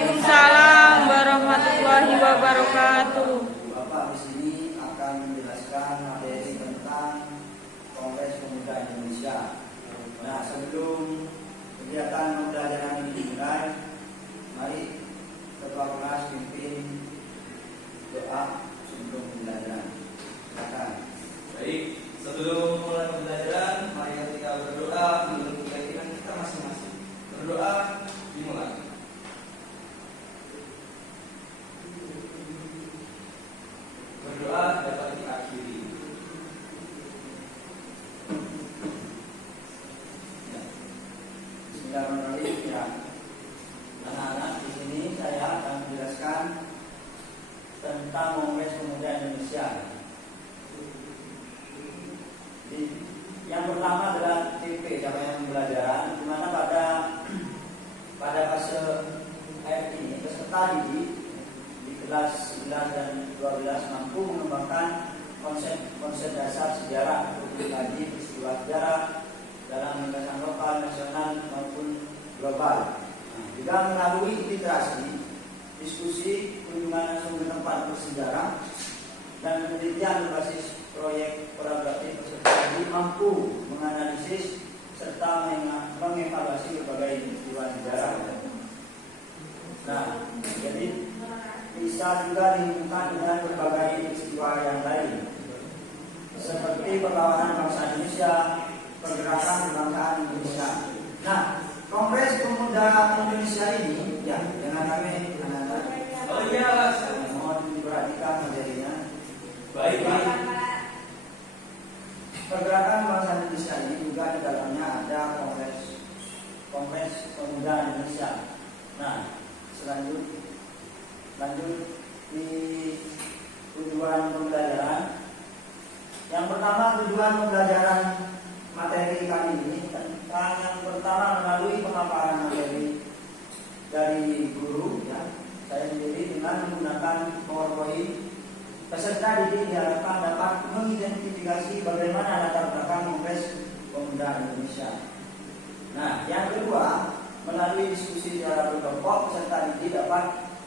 Waalaikumsalam warahmatullahi wabarakatuh. Bapak di sini akan menjelaskan materi tentang Kongres Pemuda Indonesia. Nah, sebelum kegiatan pembelajaran ini dimulai, mari Ketua Kelas pimpin doa sebelum pembelajaran. Silakan. Baik, sebelum mulai pembelajaran, mari kita berdoa menurut keyakinan kita masing-masing. Berdoa dimulai. Berdoa dapat diakhiri. Bismillahirrahmanirrahim. Ya. Anak-anak, di sini saya akan menjelaskan tentang Kongres Pemuda Indonesia. Yang pertama adalah TP, capaian pembelajaran, di mana pada fase F ini peserta didik di kelas 11 dan 12 mampu mengembangkan konsep dasar sejarah untuk mengkaji peristiwa sejarah dalam lintasan lokal, nasional maupun global. Juga melalui literasi, diskusi, kunjungan langsung ke tempat bersejarah, dan penelitian berbasis proyek kolaboratif peserta didik mampu menganalisis serta mengevaluasi berbagai peristiwa sejarah. Nah, jadi bisa juga dihubungkan dengan berbagai peristiwa yang lain, seperti perlawanan bangsa Indonesia, pergerakan kebangsaan Indonesia. Nah, Kongres Pemuda Indonesia ini, ya, dengan kami anak-anak. Oh iya, Mohon diperhatikan materinya. baik. Pergerakan bangsa Indonesia ini juga di dalamnya ada Kongres Pemuda Indonesia. Nah, lanjut di tujuan pembelajaran. Yang pertama, tujuan pembelajaran materi kali ini tentang yang pertama melalui pemaparan materi dari guru, ya, saya sendiri dengan menggunakan PowerPoint. Peserta didik diharapkan dapat mengidentifikasi bagaimana latar belakang Kongres Pemuda Indonesia. Nah, yang kedua, melalui diskusi secara berkelompok, peserta didik dapat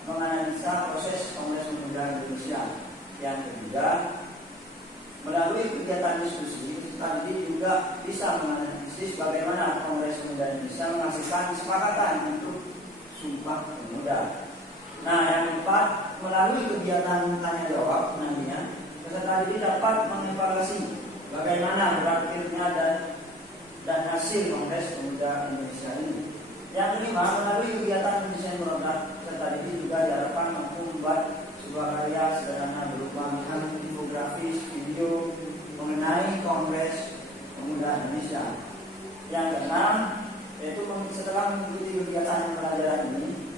menganalisa proses Kongres Pemuda Indonesia. Yang ketiga, melalui kegiatan diskusi, peserta didik juga bisa menganalisis bagaimana Kongres Pemuda Indonesia menghasilkan kesepakatan untuk Sumpah Pemuda. Nah, yang keempat, melalui kegiatan tanya jawab nantinya, peserta didik dapat mengevaluasi bagaimana berakhirnya dan hasil Kongres Pemuda Indonesia ini. Yang kelima, melalui kegiatan desain program, peserta didik juga diharapkan mampu membuat sebuah karya sederhana berupa infografis, video mengenai Kongres Pemuda Indonesia. Yang keenam, yaitu setelah mengikuti kegiatan pembelajaran ini,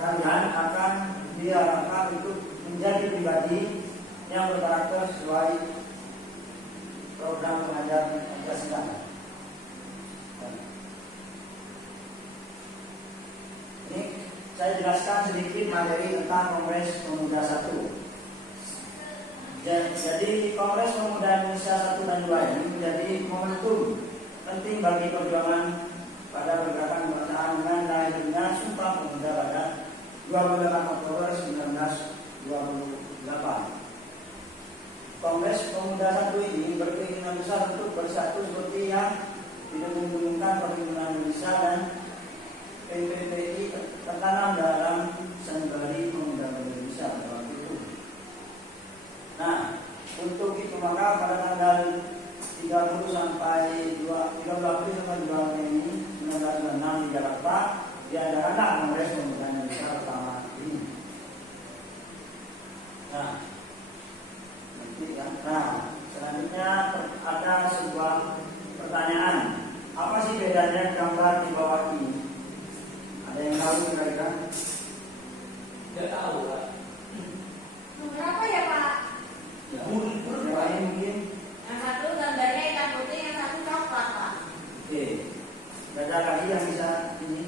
kalian akan diharapkan untuk menjadi pribadi yang berkarakter sesuai program pengajar Pancasila. Ini saya jelaskan sedikit materi tentang Kongres Pemuda 1. Jadi Kongres Pemuda Indonesia 1 dan 2 ini menjadi momentum penting bagi perjuangan pada pergerakan kebangsaan dengan lahirnya Sumpah Pemuda pada 28 Oktober 1928. Kongres Pemuda 1 ini berkeinginan besar untuk bersatu seperti yang didengungkan Perhimpunan Indonesia dan PPPI tertanam dalam Sanggari Pemuda Indonesia pada waktu itu. Nah, untuk itu maka pada tanggal 30 sampai 2 Mei ini 1996 di Jakarta diadakanlah Kongres Pemuda Indonesia pertama ini. Nah, selanjutnya ada sebuah pertanyaan. Apa sih bedanya gambar di bawah ini? Ada yang tahu kira-kira? Tidak tahu, Pak. Nomor apa ya, Pak? Ya, yang lain mungkin. Yang satu gambarnya hitam putih, yang satu coklat, Pak. Oke. Ada lagi yang bisa ini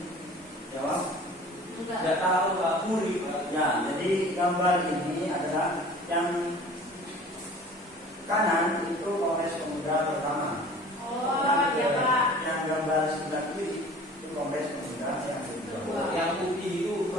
jawab? Tidak tahu, Pak. Muri, Pak. Ya, jadi gambar ini adalah yang kanan itu Kongres Pemuda pertama. Oh, ya, Pak. Yang gambar sebelah kiri itu Kongres Pemuda yang kedua. Yang putih itu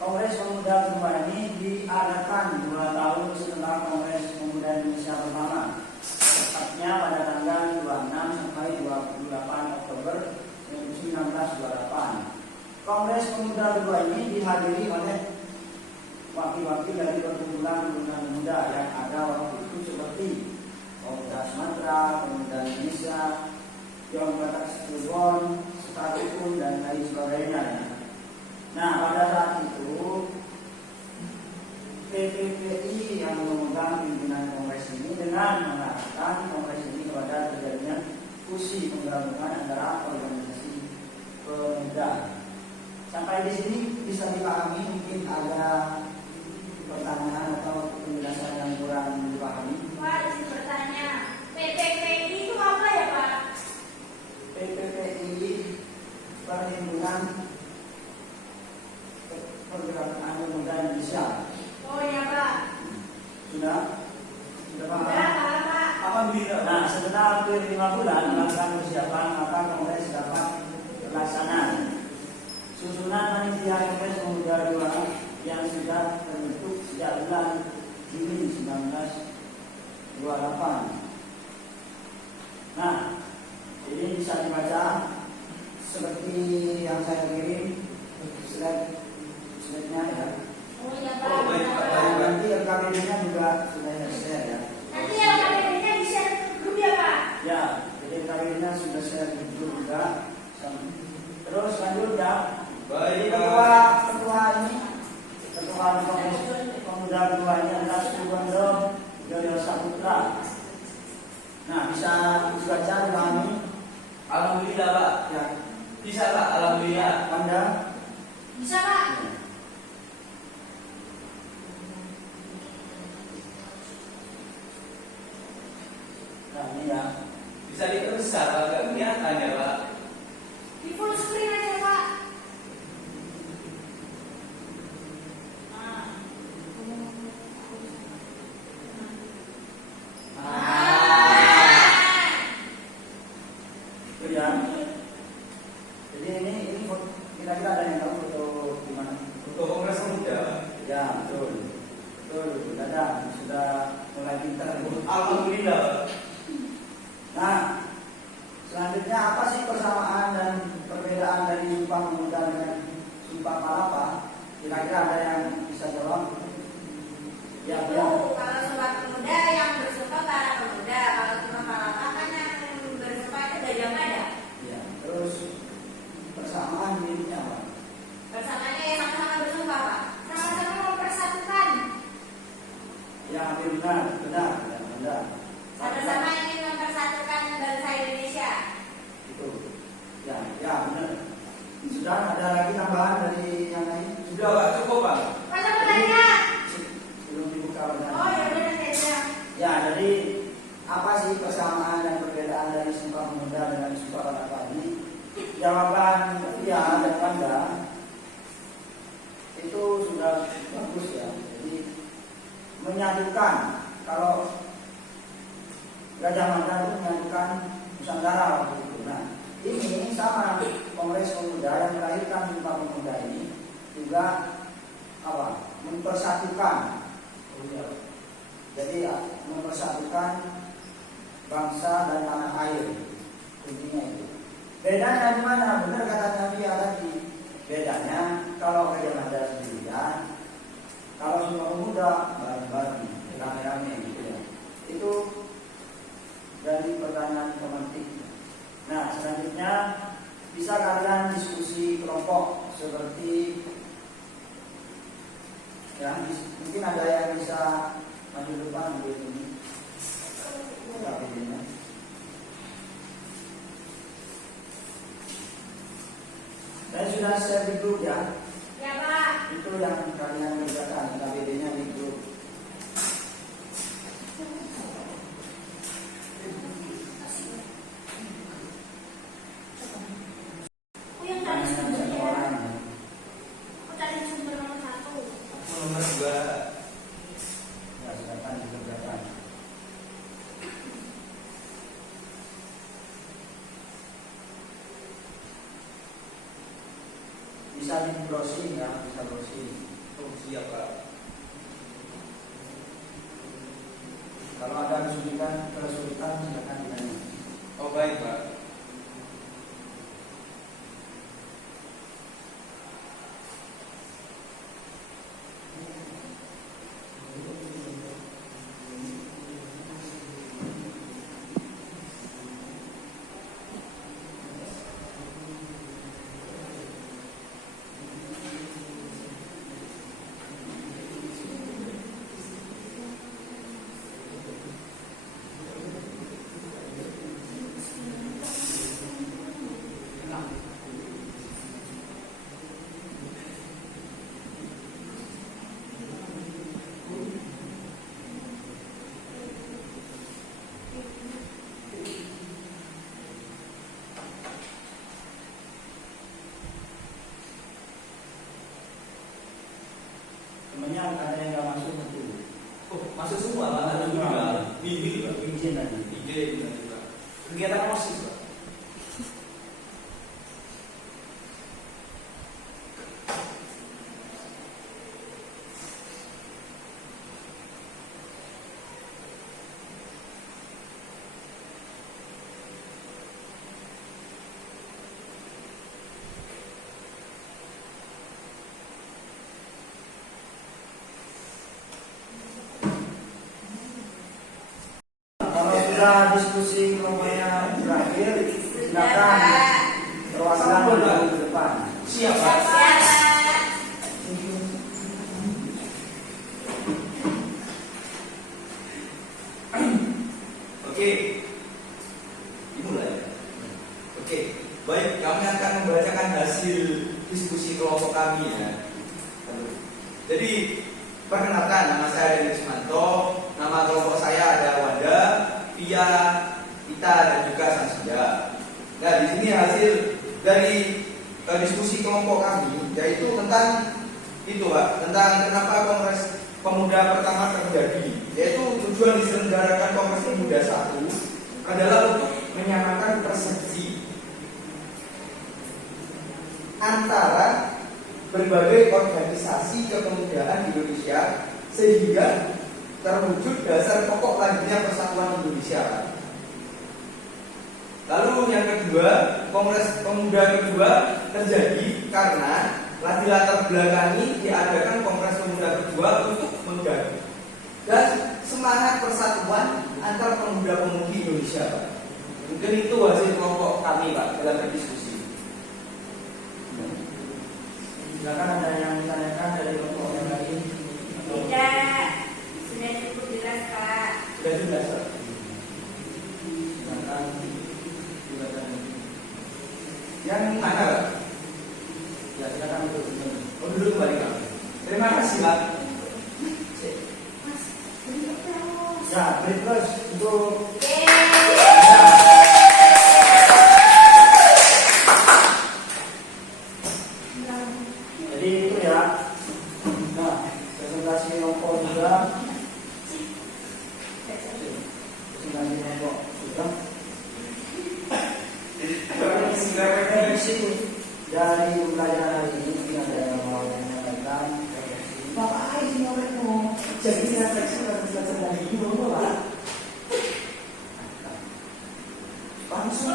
Kongres Pemuda kedua ini diadakan 2 tahun setelah Kongres Pemuda Indonesia pertama, tepatnya pada tanggal 26 sampai 28 Oktober 1928. Kongres Pemuda kedua ini dihadiri oleh wakil-wakil dari perkumpulan pemuda yang ada waktu itu seperti Pemuda Sumatera, Pemuda Indonesia, Yang Batak Cirebon, Setakun dan lain sebagainya. Nah, pada saat itu PPPI yang memegang pimpinan kongres ini dengan mengatakan kongres ini kepada terjadinya fusi penggabungan antara organisasi pemuda. Sampai di sini bisa dipahami, mungkin ada pertanyaan atau penjelasan yang kurang dipahami. Pak, izin bertanya, PPPI itu apa ya Pak? PPPI Perhimpunan Pergerakan Pemuda Indonesia. Oh ya Pak. Sudah paham? Sudah Pak. Alhamdulillah. Nah, setelah hampir 5 bulan melakukan persiapan, maka kongres dapat terlaksana. Susunan panitia Kongres Pemuda II yang sudah terbentuk sejak bulan Juni 1928. Nah, ini bisa dibaca seperti yang saya kirim slide-nya ya. Oh ya Pak. Oh, baik, Pak. Nah, nanti RKPD-nya juga sudah share ya. Nanti yang KPD-nya di-share ke grup ya Pak? Ya, jadi RKPD-nya sudah share di grup juga. Terus lanjut ya. Baik, Ketua ini, Ketua Kongres Pemuda kedua ini adalah Subondo Yoyo Saputra. Nah, bisa dibaca dipahami? Alhamdulillah Pak. Ya, Bisa Pak, alhamdulillah. Anda? Bisa Pak? Nah, ini ya. Bisa diperbesar agak kelihatan ya Pak. Di full screen aja Pak. Itu ya. Jadi ini kira-kira ada yang tahu foto di mana? Untuk Kongres Pemuda. Ya, betul. Betul, sudah mulai pintar. Alhamdulillah. Nah, selanjutnya apa sih persamaan dan perbedaan dari Sumpah Pemuda dengan Sumpah Palapa? Kira-kira ada yang bisa jawab? Ya, Itu ya. kalau Sumpah Pemuda yang bersumpah para pemuda, kalau Sumpah Palapa kan yang bersumpah itu dari yang ada. Ya. Terus persamaan dirinya apa? Bersamanya ya sama-sama bersumpah Pak. Sama-sama mempersatukan. Ya, hampir benar. Sama-sama ingin mempersatukan bangsa Indonesia. Itu. Ya, benar. Sudah ada lagi tambahan dari yang lain? Sudah Pak, cukup Pak. Mana bertanya? Belum dibuka benar. Oh ya benar saja. Ya, jadi apa sih persamaan dan perbedaan dari Sumpah Pemuda dengan Sumpah Palapa ini? Jawaban ya dan bangga itu sudah bagus ya. Jadi menyatukan, kalau Gajah Mada itu menyatukan Nusantara waktu itu. Nah, ini sama Kongres Pemuda yang melahirkan Sumpah Pemuda ini juga apa? Mempersatukan. Jadi mempersatukan bangsa dan tanah air, intinya itu. Bedanya di mana? Benar kata Nabi tadi. Bedanya kalau Gajah Mada sendirian, kalau Sumpah Pemuda bareng-bareng, rame-rame gitu ya. Itu dari pertanyaan pemantik. Nah, selanjutnya bisa kalian diskusi kelompok seperti ya, mungkin ada yang bisa maju depan di sini. KPD-nya. Saya sudah share di grup ya. Ya Pak. Itu yang kalian kerjakan, KPD-nya di grup. Aku yang tadi sumbernya. Aku tadi sumber nomor 1. Aku nomor 2. Ya, silakan dikerjakan. Bisa di browsing ya, bisa browsing. Temennya ada yang nggak masuk itu. Oh, masuk semua Pak. Ada juga. Minggu Pak. Izin tadi. Ide juga. Kegiatan OSIS Pak. Kalau sudah diskusi kelompoknya berakhir, silakan perwakilan ke depan. Siap Pak. Oke. Dimulai. Oke. Baik, kami akan membacakan hasil diskusi kelompok kami ya. Jadi, perkenalkan, nama saya Denis Manto. Nama kelompok saya ada Wanda, Pia, Ita, dan juga Sansida. Nah, di sini hasil dari diskusi kelompok kami, yaitu tentang itu Pak, tentang kenapa Kongres Pemuda pertama terjadi, yaitu tujuan diselenggarakan Kongres Pemuda 1 adalah untuk menyamakan persepsi antara berbagai organisasi kepemudaan di Indonesia sehingga terwujud dasar pokok lanjutnya persatuan Indonesia. Lalu yang kedua, Kongres Pemuda kedua terjadi karena dilatar belakangi diadakan Kongres Pemuda kedua untuk menjaga dan semangat persatuan antar pemuda-pemudi Indonesia. Mungkin itu hasil kelompok kami Pak dalam berdiskusi. Silakan ada yang ditanyakan dari kelompok yang lain. Tidak, sudah cukup jelas Pak. Sudah jelas, Pak. Silakan silakan. Yang mana Pak? Ya silakan untuk Oh, duduk kembali Pak. Terima kasih Pak. ya beri terus untuk jadi itu ya. Nah, presentasi kelompok juga. Presentasi kelompok sudah. Prediksi dari pembelajaran hari ini mungkin ada yang mau menyampaikan. Bapak ini mau jadi seksi dan dari ini Pak. Langsung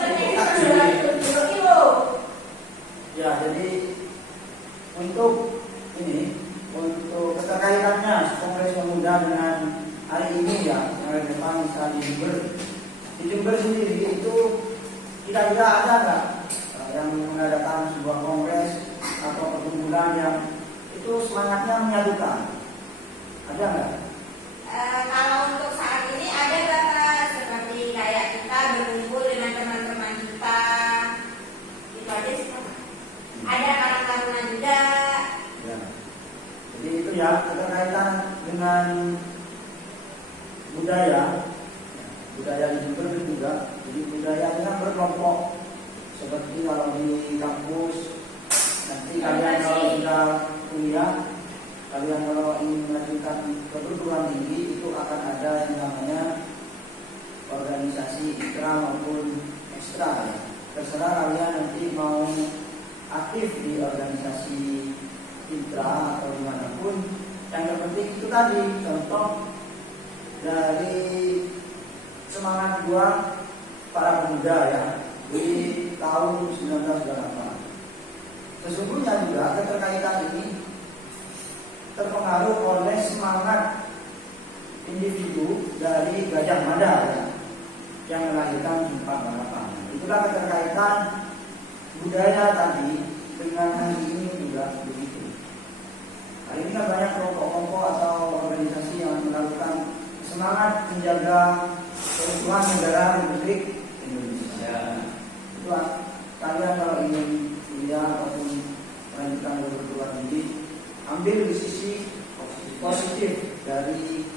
ya, jadi untuk ini, untuk keterkaitannya Kongres Pemuda dengan hari ini ya, yang hari depan misalnya di Jember. Di Jember sendiri itu kira-kira ada nggak yang mengadakan sebuah kongres atau perkumpulan yang itu semangatnya menyatukan? Ada nggak? Kalau untuk saat ini ada Bapak, seperti kayak kita berkumpul dengan teman-teman kita, itu aja sih Pak. Ada Karang Taruna juga. Ya. Jadi itu ya keterkaitan dengan budaya di Jember juga. Jadi budaya itu kan berkelompok. Seperti kalau di kampus nanti kalian kalau sudah kuliah, kalian kalau ingin melanjutkan ke perguruan tinggi itu akan ada yang namanya organisasi intra maupun ekstra ya. Terserah kalian nanti mau aktif di organisasi intra atau dimanapun. Yang terpenting itu tadi contoh dari semangat gua para pemuda ya di tahun 1998. Sesungguhnya juga keterkaitan ini terpengaruh oleh semangat individu dari Gajah Mada ya, yang melahirkan Sumpah Balapan. Itulah keterkaitan budaya tadi dengan hari ini juga begitu. Hari ini kan banyak kelompok-kelompok atau organisasi yang melakukan semangat menjaga keutuhan negara Republik Indonesia. Itu kalian kalau ingin kuliah ataupun melanjutkan perguruan tinggi, ambil di sisi positif dari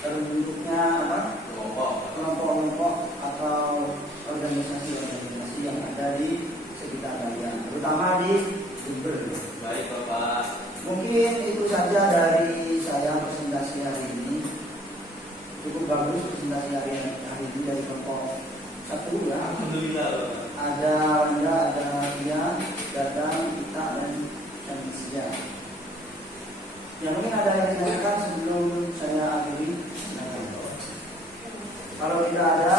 terbentuknya kelompok-kelompok atau organisasi-organisasi yang ada di sekitar kalian, terutama di Jember. Baik Bapak. Mungkin itu saja dari saya presentasi hari ini. Cukup bagus presentasi hari ini dari kelompok 1 ya. Alhamdulillah. Ada Wanda, ada Ria, Dadang, Kita, dan Syamsia. Yang mungkin ada yang ditanyakan sebelum saya akhiri. Kalau tidak ada,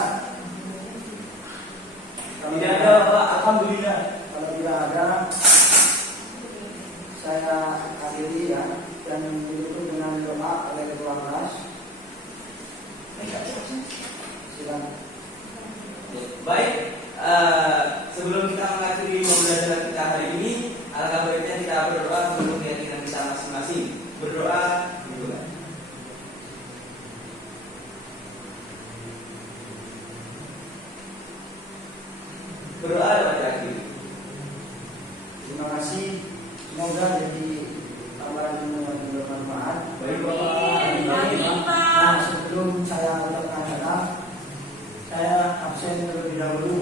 Tidak ada Pak, alhamdulillah. kalau tidak ada, saya akhiri ya, dan ditutup dengan doa oleh ketua kelas. Silakan. Baik, sebelum kita mengakhiri pembelajaran kita hari ini, alangkah baiknya kita berdoa sebelum keyakinan kita masing-masing. Berdoa dimulai. Berdoa dapat diakhiri. Terima kasih. Semoga jadi tawaran yang bermanfaat. Baik Bapak. Nah, sebelum saya ucapkan salam, saya absen terlebih dahulu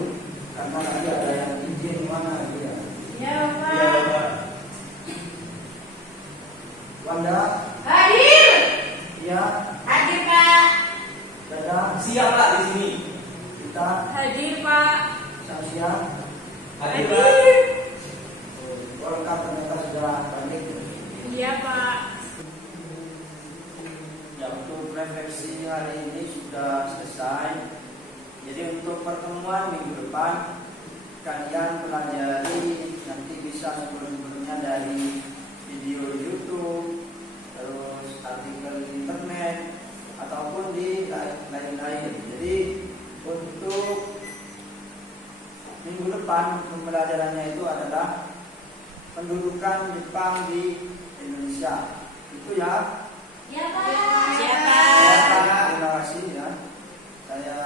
karena tadi ada yang izin mana dia. Ya, Pak. Ya Bapak. Wanda, Hadir. ya, Hadir, Pak. Dada, Siap Pak di sini. Kita, Hadir Pak. Samsia, Hadir Pak. lengkap ternyata sudah balik. Iya Pak. Ya, untuk refleksi hari ini sudah selesai. Jadi untuk pertemuan minggu depan kalian pelajari nanti bisa sebelum-sebelumnya dari video YouTube, terus artikel di internet ataupun di lain-lain. Jadi untuk minggu depan pembelajarannya itu adalah pendudukan Jepang di Indonesia. Itu ya. Ya, Pak. Siap, Ya, Pak. terima kasih ya. Saya